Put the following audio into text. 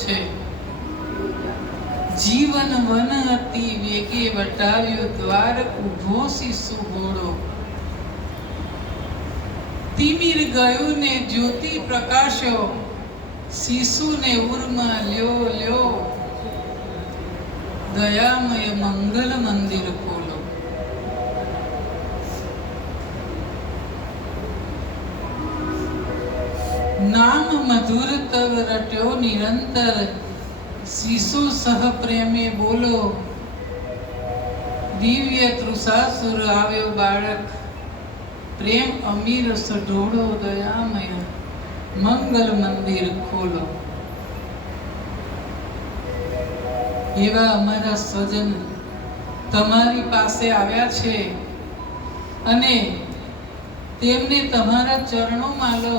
છે, જીવન વન અતિ વેગે વટાવ્યો દ્વાર ઊભો શિશુ ઘોડો. તિમિર ગયું ને જ્યોતિ પ્રકાશ્યો, શિશુને ઉરમાં લ્યો લ્યો. દયામય મંગલ મંદિર ખોલો. નામ મધુર તવ રટ્યો નિરંતર, શિશુ સહ પ્રેમે બોલો. દિવ્ય તૃષાસુર આવ્યો બાળક, પ્રેમ અમીર સઢોળો. દયામય મંગલ મંદિર ખોલો. એવા અમારા સ્વજન તમારી પાસે આવ્યા છે અને તેમને તમારા ચરણોમાં લો.